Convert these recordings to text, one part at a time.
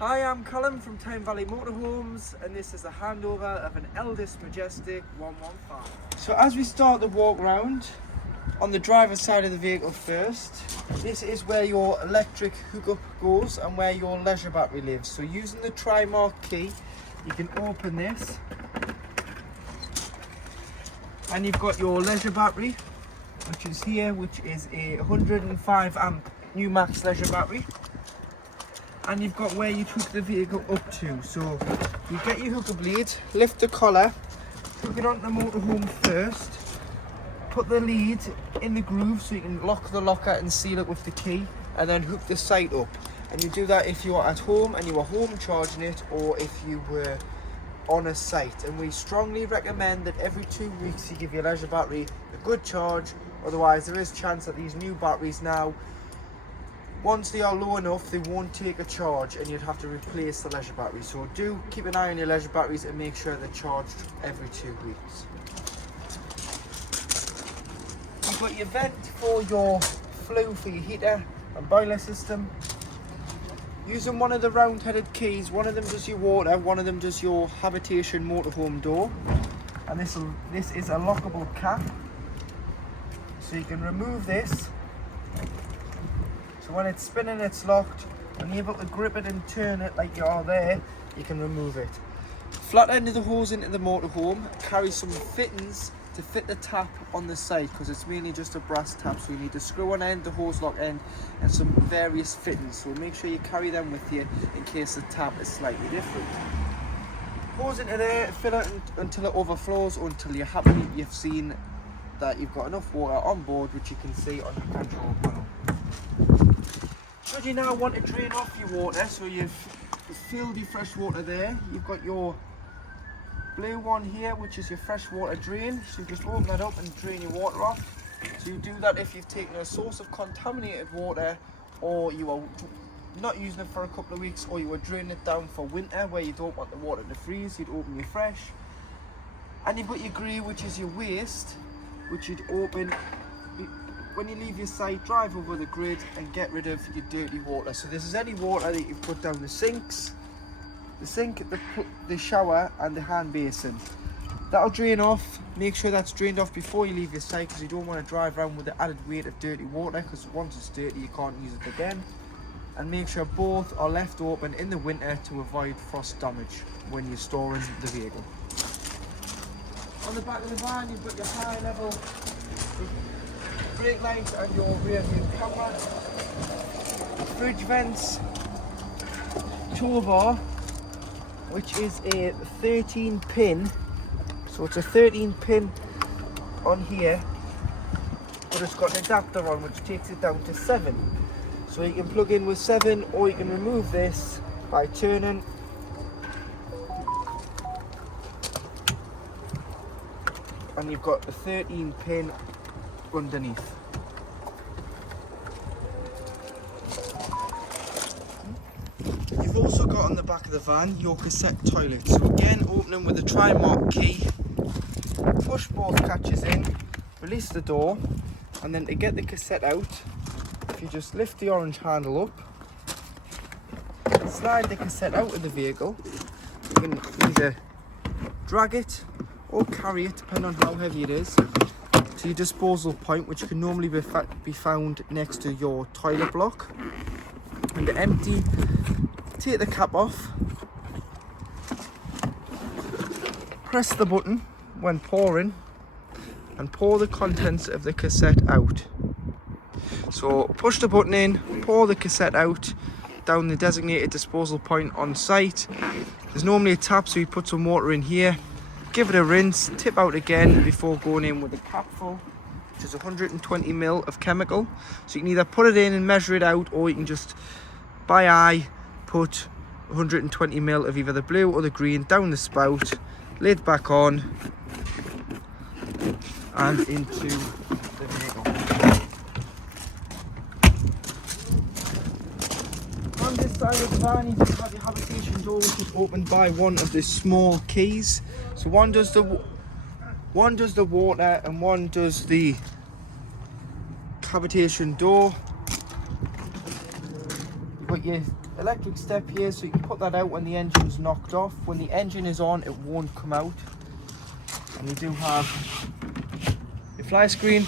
Hi, I'm Callum from Tyne Valley Motorhomes, and this is a handover of an Elddis Majestic 115. So as we start the walk round, on the driver's side of the vehicle first, this is where your electric hookup goes and where your leisure battery lives. So using the tri-mark key, you can open this, and you've got your leisure battery, which is here, which is a 105 amp new max leisure battery. And you've got where you hook the vehicle up to. So you get your hooker blade, lift the collar, hook it onto the motorhome first, put the lead in the groove so you can lock the locker and seal it with the key, and then hook the sight up. And you do that if you are at home and you are home charging it, or if you were on a site. And we strongly recommend that every 2 weeks you give your leisure battery a good charge, otherwise there is a chance that these new batteries now, once they are low enough, they won't take a charge and you'd have to replace the leisure battery. So do keep an eye on your leisure batteries and make sure they're charged every 2 weeks. You've got your vent for your flue for your heater and boiler system. Using one of the round-headed keys, one of them does your water, one of them does your habitation motorhome door. And this is a lockable cap. So you can remove this. So when it's spinning, it's locked. When you're able to grip it and turn it like you are there, you can remove it. Flat end of the hose into the motorhome carries some fittings to fit the tap on the side, because it's mainly just a brass tap. So you need the screw on end, the hose lock end, and some various fittings. So make sure you carry them with you in case the tap is slightly different. Hose into there, fill it until it overflows, or until you're happy you've seen that you've got enough water on board, which you can see on the control panel. Should you now want to drain off your water, so you've filled your fresh water there, you've got your blue one here, which is your fresh water drain. So you just open that up and drain your water off. So you do that if you've taken a source of contaminated water, or you are not using it for a couple of weeks, or you were draining it down for winter where you don't want the water to freeze. You'd open your fresh. And you've got your grey, which is your waste, which you'd open when you leave your site, drive over the grid and get rid of your dirty water. So this is any water that you've put down the sinks, the shower and the hand basin. That'll drain off. Make sure that's drained off before you leave your site, because you don't want to drive around with the added weight of dirty water, because once it's dirty you can't use it again. And make sure both are left open in the winter to avoid frost damage when you're storing the vehicle. On the back of the van you've got your high level brake lights and your rear view camera, fridge vents, tow bar, which is a 13 pin, so it's a 13 pin on here, but it's got an adapter on which takes it down to 7. So you can plug in with 7, or you can remove this by turning. And you've got a 13 pin underneath. You've also got on the back of the van your cassette toilet. So again, opening with a tri-mark key, push both catches in, release the door, and then to get the cassette out, if you just lift the orange handle up, slide the cassette out of the vehicle, you can either drag it or carry it depending on how heavy it is, to your disposal point, which can normally be found next to your toilet block. And to empty, take the cap off, press the button when pouring, and pour the contents of the cassette out. So push the button in, pour the cassette out down the designated disposal point on site. There's normally a tap, so you put some water in here, give it a rinse, tip out again before going in with a cap full, which is 120 ml of chemical. So you can either put it in and measure it out, or you can just by eye put 120 ml of either the blue or the green down the spout, lid back on and into the vehicle. On this side of the van you just have your habitation door, which is opened by one of the small keys. So one does the water and one does the habitation door. You've got your electric step here, so you can put that out when the engine's knocked off. When the engine is on, it won't come out. And you do have your fly screen.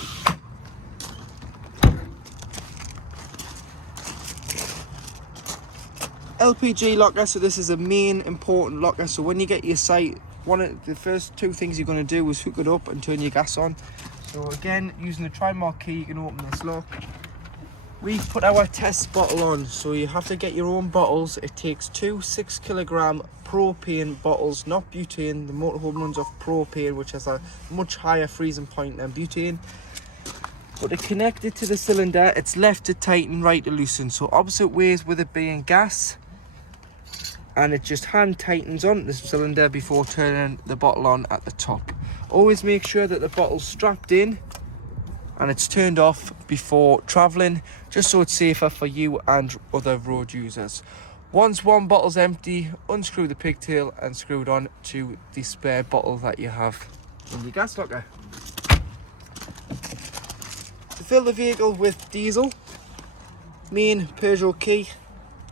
LPG locker, so this is a main important locker. So when you get your sight, one of the first two things you're going to do is hook it up and turn your gas on. So again, using the tri-mark key, you can open this lock. We've put our test bottle on, so you have to get your own bottles. It takes 2 6-kilogram propane bottles, not butane. The motorhome runs off propane, which has a much higher freezing point than butane. But to connect it to the cylinder, it's left to tighten, right to loosen. So opposite ways with it being gas, and it just hand tightens on the cylinder before turning the bottle on at the top. Always make sure that the bottle's strapped in and it's turned off before traveling, just so it's safer for you and other road users. Once one bottle's empty, unscrew the pigtail and screw it on to the spare bottle that you have in your gas locker. To fill the vehicle with diesel, main Peugeot key,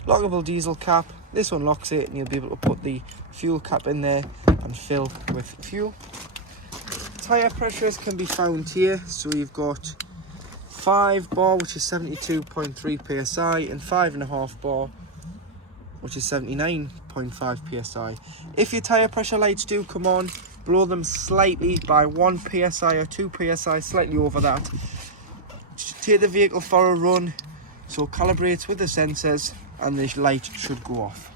lockable diesel cap. This unlocks it and you'll be able to put the fuel cap in there and fill with fuel. Tyre pressures can be found here. So you've got 5 bar, which is 72.3 psi, and 5.5 bar, which is 79.5 psi. If your tyre pressure lights do come on, blow them slightly by 1 psi or 2 psi, slightly over that. Take the vehicle for a run so it calibrates with the sensors and the light should go off.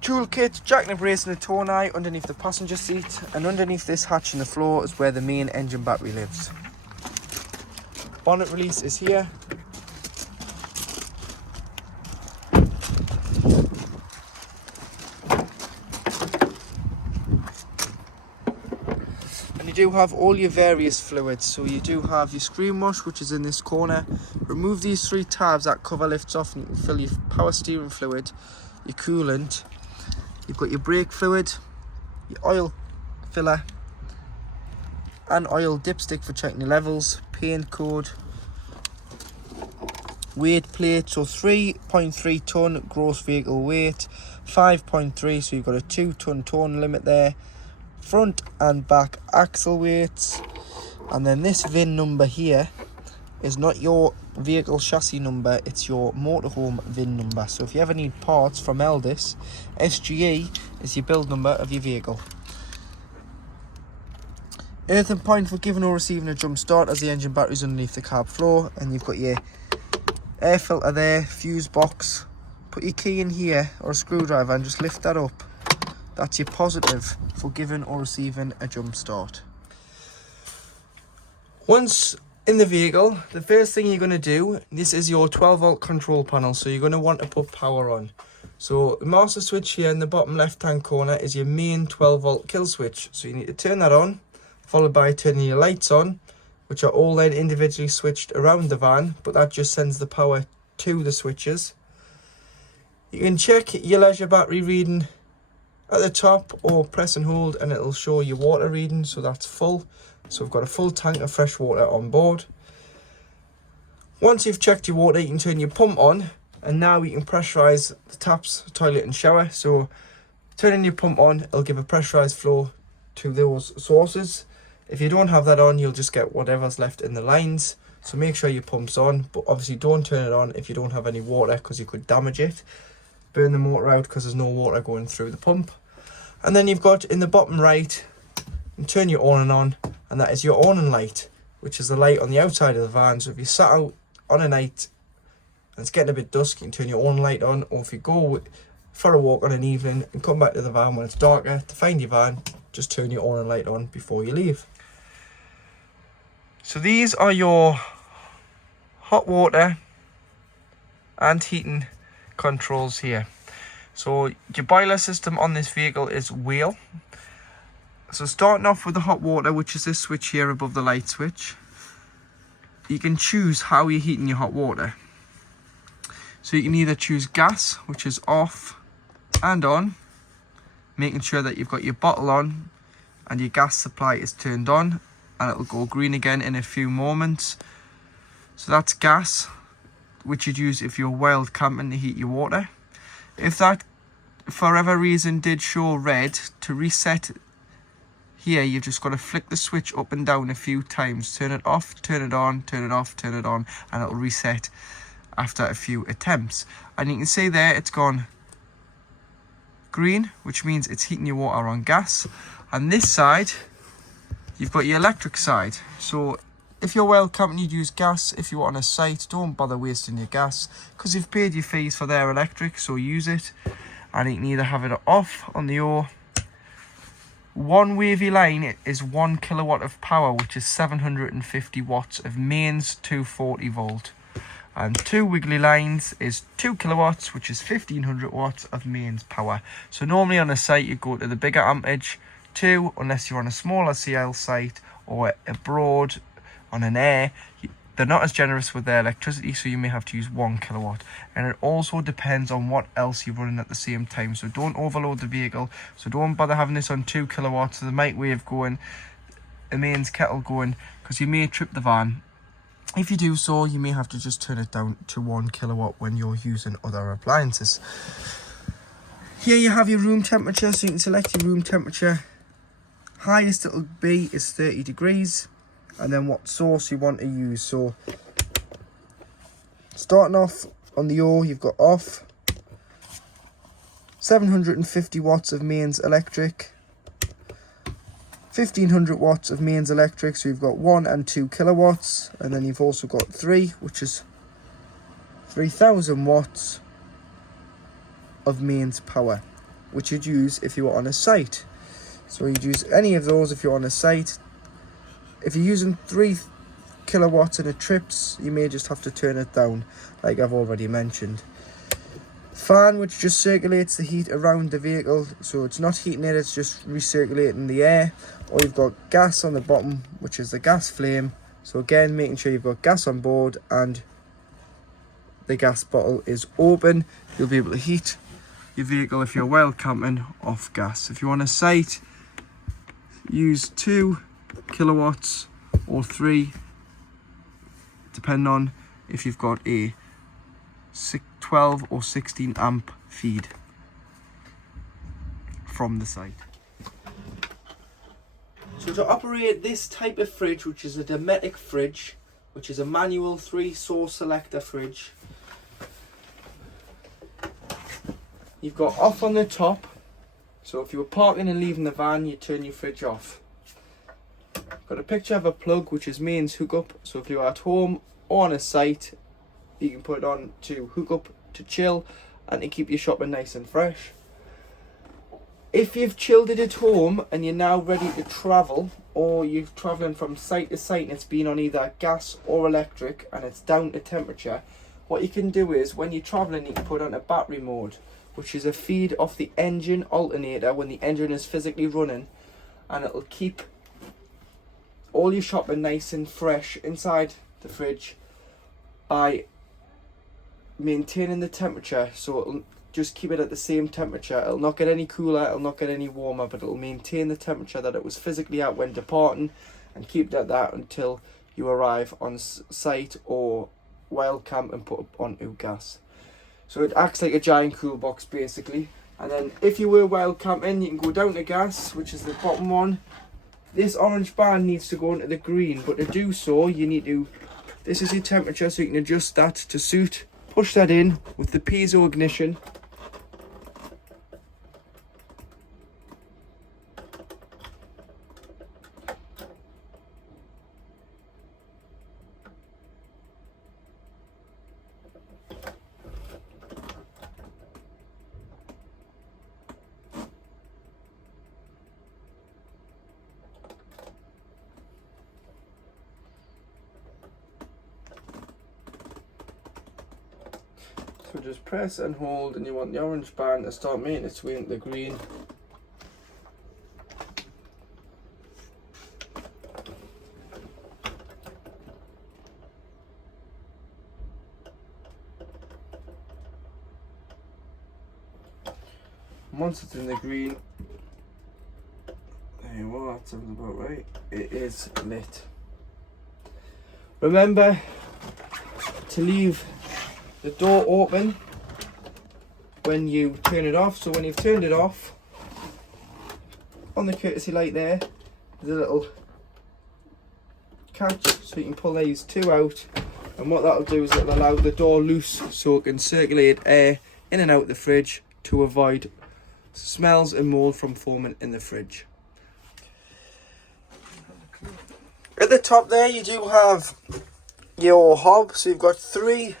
Toolkit, jackknip brace and a towing eye underneath the passenger seat, and underneath this hatch in the floor is where the main engine battery lives. Bonnet release is here. And you do have all your various fluids. So you do have your screen wash, which is in this corner. Remove these 3 tabs, that cover lifts off and you can fill your power steering fluid, your coolant. You've got your brake fluid, your oil filler, and oil dipstick for checking your levels, paint code, weight plate, so 3.3 ton gross vehicle weight, 5.3, so you've got a 2 ton towing limit there, front and back axle weights, and then this VIN number here is not your vehicle chassis number, it's your motorhome VIN number. So if you ever need parts from Elddis, SGE is your build number of your vehicle. Earthing point for giving or receiving a jump start, as the engine battery's underneath the cab floor, and you've got your air filter there, fuse box. Put your key in here or a screwdriver and just lift that up. That's your positive for giving or receiving a jump start. Once in the vehicle, the first thing you're going to do, this is your 12 volt control panel, so you're going to want to put power on. So the master switch here in the bottom left hand corner is your main 12 volt kill switch, so you need to turn that on, followed by turning your lights on, which are all then individually switched around the van, but that just sends the power to the switches. You can check your leisure battery reading at the top, or press and hold and it'll show your water reading, so that's full. So we've got a full tank of fresh water on board. Once you've checked your water, you can turn your pump on, and now you can pressurize the taps, toilet and shower. So turning your pump on, it'll give a pressurized flow to those sources. If you don't have that on, you'll just get whatever's left in the lines. So make sure your pump's on, but obviously don't turn it on if you don't have any water, because you could damage it. Burn the motor out because there's no water going through the pump. And then you've got in the bottom right, and turn your awning on, and that is your awning light, which is the light on the outside of the van. So if you sat out on a night and it's getting a bit dusk, you can turn your awning light on, or if you go for a walk on an evening and come back to the van when it's darker to find your van, just turn your awning light on before you leave. So these are your hot water and heating controls here. So your boiler system on this vehicle is wheel. So starting off with the hot water, which is this switch here above the light switch, you can choose how you're heating your hot water. So you can either choose gas, which is off and on, making sure that you've got your bottle on and your gas supply is turned on, and it'll go green again in a few moments. So that's gas. which you'd use if you're wild camping to heat your water. If that for whatever reason did show red, to reset here you've just got to flick the switch up and down a few times. Turn it off, turn it on, turn it off, turn it on, and it'll reset after a few attempts. And you can see there it's gone green, which means it's heating your water on gas. And this side you've got your electric side. So if you're wild camping, you'd use gas. If you're on a site, don't bother wasting your gas, because you've paid your fees for their electric, so use it. And you can either have it off on the O. One wavy line is 1 kilowatt of power, which is 750 watts of mains 240 volt. And 2 wiggly lines is 2 kilowatts, which is 1500 watts of mains power. So normally on a site you go to the bigger amperage 2, unless you're on a smaller CL site or abroad on an air. They're not as generous with their electricity, so you may have to use 1 kilowatt. And it also depends on what else you're running at the same time. So don't overload the vehicle. So don't bother having this on 2 kilowatts, the microwave going, the mains kettle going, because you may trip the van. If you do so, you may have to just turn it down to 1 kilowatt when you're using other appliances. Here you have your room temperature, so you can select your room temperature. Highest it'll be is 30 degrees. And then what source you want to use. So starting off on the O, you've got off, 750 watts of mains electric, 1500 watts of mains electric, so you've got 1 and 2 kilowatts. And then you've also got 3, which is 3000 watts of mains power, which you'd use if you were on a site. So you'd use any of those if you're on a site. If you're using 3 kilowatts in a trips, you may just have to turn it down, like I've already mentioned. Fan, which just circulates the heat around the vehicle, so it's not heating it, it's just recirculating the air. Or you've got gas on the bottom, which is the gas flame. So again, making sure you've got gas on board and the gas bottle is open. You'll be able to heat your vehicle if you're wild camping off gas. If you're on a site, use 2 kilowatts or 3, depending on if you've got a 12 or 16 amp feed from the site. So to operate this type of fridge, which is a Dometic fridge, which is a manual 3-source selector fridge, you've got off on the top. So if you were parking and leaving the van, you turn your fridge off. Got a picture of a plug, which is mains hookup. So if you're at home or on a site, you can put it on to hook up to chill and to keep your shopping nice and fresh. If you've chilled it at home and you're now ready to travel, or you're travelling from site to site and it's been on either gas or electric and it's down to temperature, what you can do is when you're travelling you can put on a battery mode, which is a feed off the engine alternator when the engine is physically running, and it'll keep all your shopping nice and fresh inside the fridge by maintaining the temperature. So it'll just keep it at the same temperature. It'll not get any cooler, it'll not get any warmer, but it'll maintain the temperature that it was physically at when departing, and keep it at that until you arrive on site or wild camp and put up onto gas. So it acts like a giant cool box basically. And then if you were wild camping, you can go down to gas, which is the bottom one. This orange band needs to go into the green, but to do so you need to, this is your temperature, so you can adjust that to suit. Push that in with the piezo ignition. So just press and hold, and you want the orange band to start making its way into the green. And once it's in the green, there you are, that sounds about right. It is lit. Remember to leave the door open when you turn it off. So when you've turned it off, on the courtesy light there, there's a little catch so you can pull these two out, and what that'll do is it'll allow the door loose so it can circulate air in and out the fridge to avoid smells and mold from forming in the fridge. At the top there you do have your hob, so you've got 3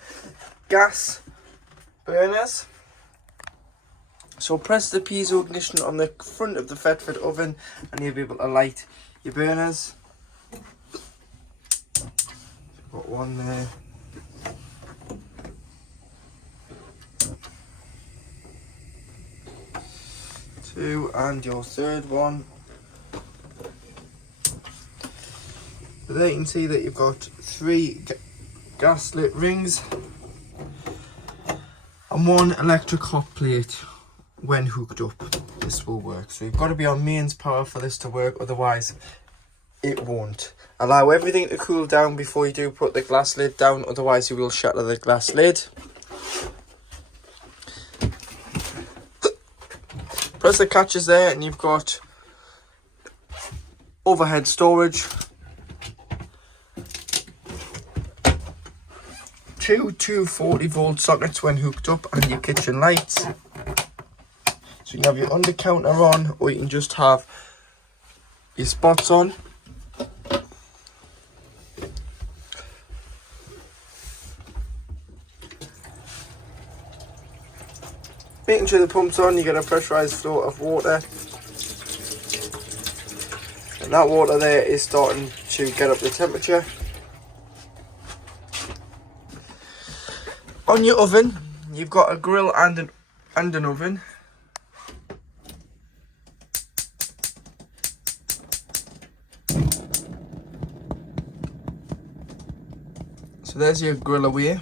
gas burners. So press the piezo ignition on the front of the Fetford oven and you'll be able to light your burners. Got one there. 2, and your third one. So there you can see that you've got 3 gas lit rings and 1 electric hot plate. When hooked up, this will work. So you've got to be on mains power for this to work, otherwise it won't. Allow everything to cool down before you do put the glass lid down, otherwise you will shatter the glass lid. Press the catches there and you've got overhead storage, 2 240-volt sockets when hooked up, and your kitchen lights. So you can have your under counter on, or you can just have your spots on. Making sure the pump's on, you get a pressurised flow of water. And that water there is starting to get up the temperature. On your oven, you've got a grill and an oven. So there's your grill away.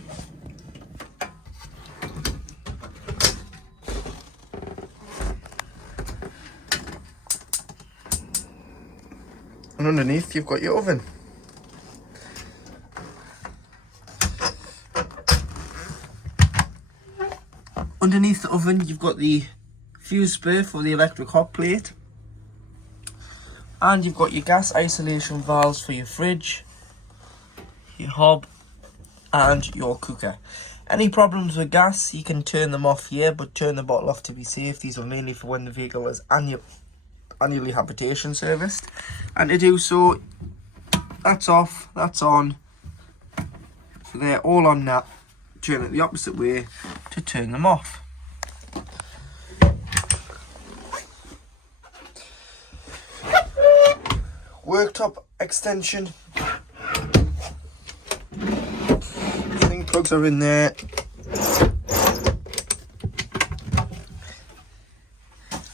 And underneath you've got your oven. Underneath the oven you've got the fuse spur for the electric hot plate. And you've got your gas isolation valves for your fridge, your hob, and your cooker. Any problems with gas, you can turn them off here, but turn the bottle off to be safe. These are mainly for when the vehicle is annually habitation serviced. And to do so, that's off, that's on. So they're all on that. Turn it the opposite way to turn them off. Worktop extension. Plugs are in there,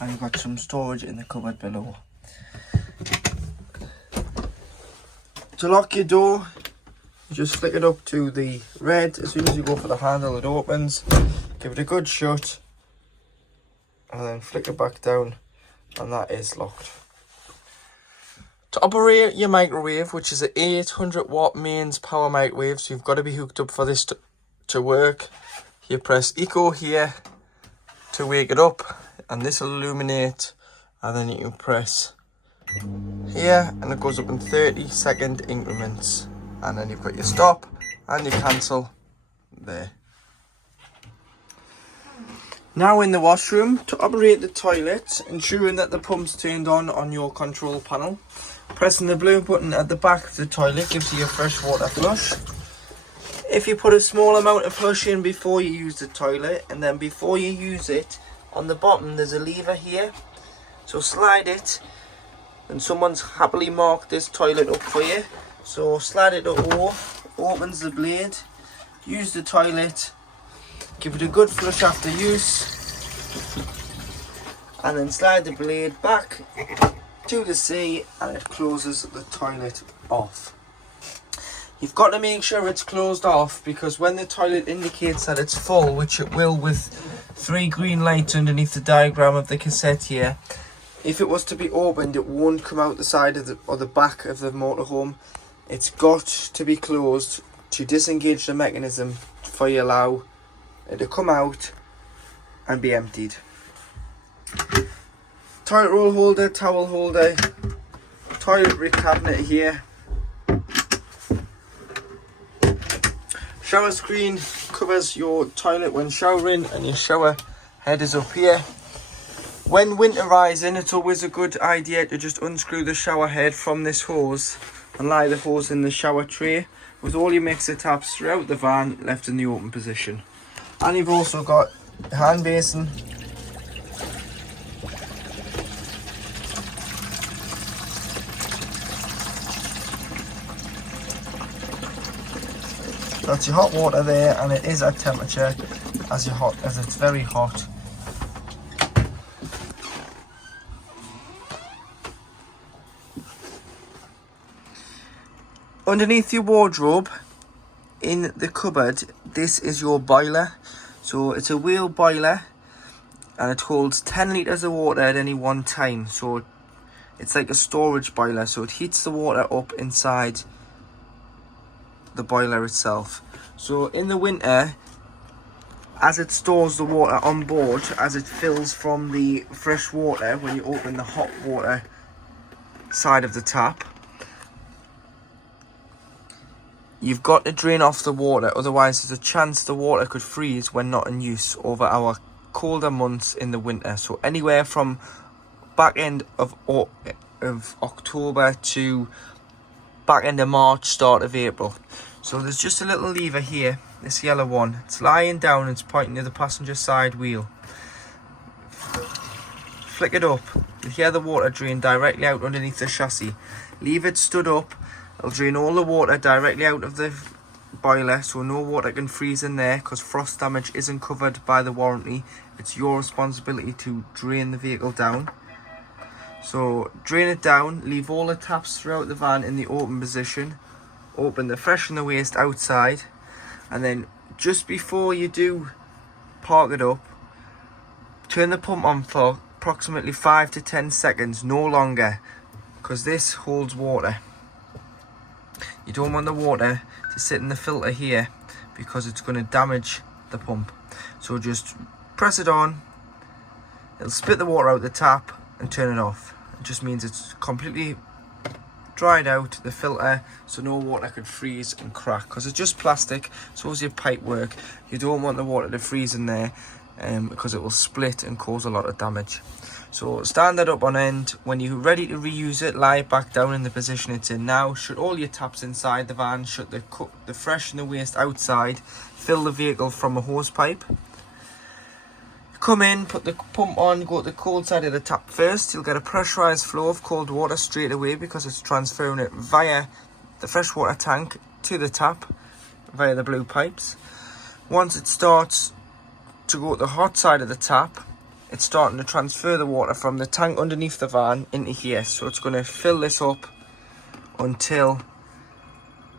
and you've got some storage in the cupboard below. To lock your door, you just flick it up to the red. As soon as you go for the handle, it opens. Give it a good shut and then flick it back down, and that is locked. To operate your microwave, which is an 800 watt mains power microwave, so you've got to be hooked up for this to work. You press eco here to wake it up, and this will illuminate, and then you can press here and it goes up in 30-second increments, and then you've got your stop and your cancel there. Now in the washroom, to operate the toilet, ensuring that the pump's turned on your control panel. Pressing the blue button at the back of the toilet gives you a freshwater flush. If you put a small amount of flush in before you use the toilet, and then before you use it, on the bottom there's a lever here. So slide it, and someone's happily marked this toilet up for you. So slide it up, opens the blade, use the toilet, give it a good flush after use, and then slide the blade back to the sea, and it closes the toilet off. You've got to make sure it's closed off, because when the toilet indicates that it's full, which it will with 3 green lights underneath the diagram of the cassette here, if it was to be opened, it won't come out the side of the back of the motorhome. It's got to be closed to disengage the mechanism before you allow it'll come out and be emptied. Toilet roll holder, towel holder, toiletry cabinet here. Shower screen covers your toilet when showering, and your shower head is up here. When winterizing, it's always a good idea to just unscrew the shower head from this hose and lie the hose in the shower tray, with all your mixer taps throughout the van left in the open position. And you've also got a hand basin, that's your hot water there, and it is at temperature as it's very hot. Underneath your wardrobe in the cupboard, this is your boiler. So it's a wheel boiler, and it holds 10 litres of water at any one time. So it's like a storage boiler, so it heats the water up inside the boiler itself. So in the winter, as it stores the water on board, as it fills from the fresh water, when you open the hot water side of the tap, you've got to drain off the water, otherwise there's a chance the water could freeze when not in use over our colder months in the winter. So anywhere from back end of October to back end of March, start of April. So there's just a little lever here, this yellow one. It's lying down, it's pointing to the passenger side wheel. Flick it up, you'll hear the water drain directly out underneath the chassis. Leave it stood up, it'll drain all the water directly out of the boiler, so no water can freeze in there, because frost damage isn't covered by the warranty. It's your responsibility to drain the vehicle down. So drain it down, leave all the taps throughout the van in the open position, open the fresh and the waste outside, and then just before you do park it up, turn the pump on for approximately 5 to 10 seconds, no longer, because this holds water. You don't want the water to sit in the filter here, because it's going to damage the pump. So just press it on, it'll spit the water out the tap and turn it off. It just means it's completely dried out the filter, so no water could freeze and crack, because it's just plastic. So as your pipe work, you don't want the water to freeze in there, because it will split and cause a lot of damage. So stand that up on end. When you're ready to reuse it, lie it back down in the position it's in now. Shut all your taps inside the van, shut the fresh and the waste outside, fill the vehicle from a hose pipe. Come in, put the pump on, go to the cold side of the tap first. You'll get a pressurised flow of cold water straight away, because it's transferring it via the freshwater tank to the tap via the blue pipes. Once it starts to go to the hot side of the tap, it's starting to transfer the water from the tank underneath the van into here. So it's going to fill this up until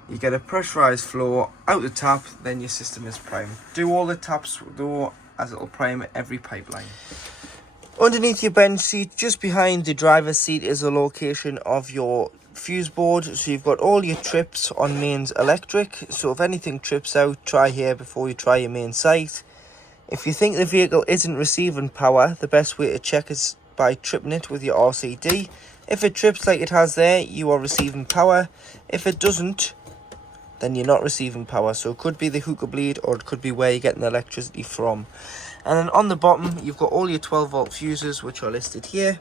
you get a pressurised flow out the tap, then your system is primed. Do all the taps though, as it will prime every pipeline. Underneath your bench seat, just behind the driver's seat, is the location of your fuse board. So you've got all your trips on mains electric. So if anything trips out, try here before you try your main site. If you think the vehicle isn't receiving power, the best way to check is by tripping it with your RCD. If it trips like it has there, you are receiving power. If it doesn't, then you're not receiving power. So it could be the hookah bleed, or it could be where you're getting the electricity from. And then on the bottom, you've got all your 12 volt fuses, which are listed here.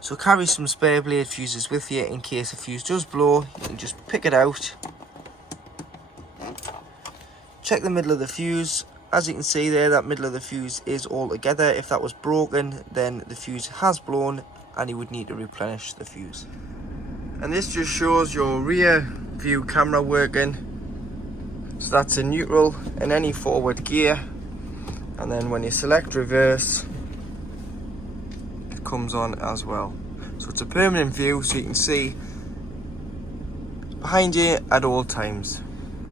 So carry some spare blade fuses with you in case a fuse does blow. You can just pick it out. Check the middle of the fuse. As you can see there, that middle of the fuse is all together. If that was broken, then the fuse has blown and you would need to replenish the fuse. And this just shows your rear view camera working. So that's in neutral in any forward gear. And then when you select reverse, it comes on as well. So it's a permanent view, so you can see behind you at all times.